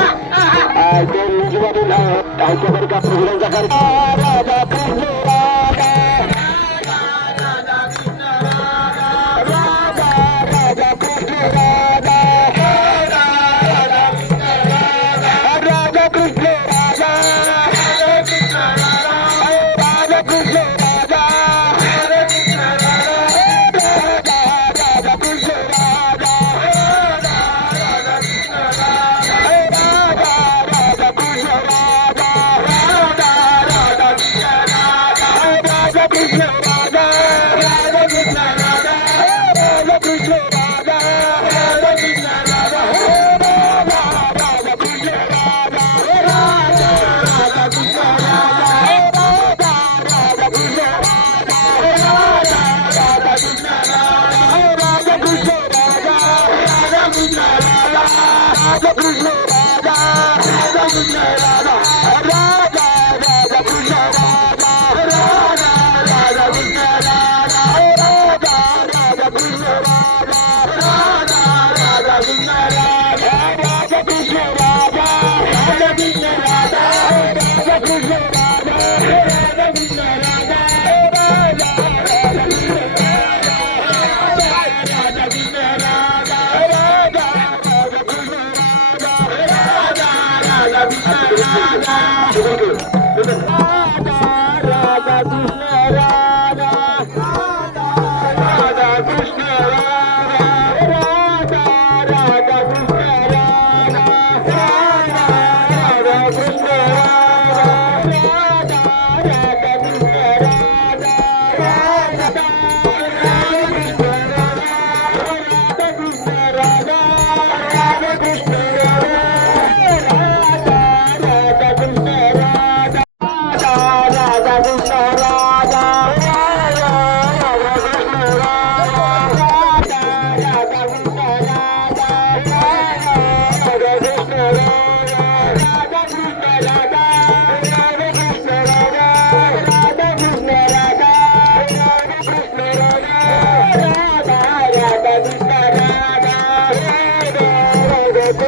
I'll give you a love. I'll go you a love. Krishna Radha Radha 아. 아. 조금 그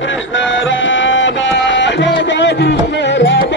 Krishna Ram Jai Krishna Ram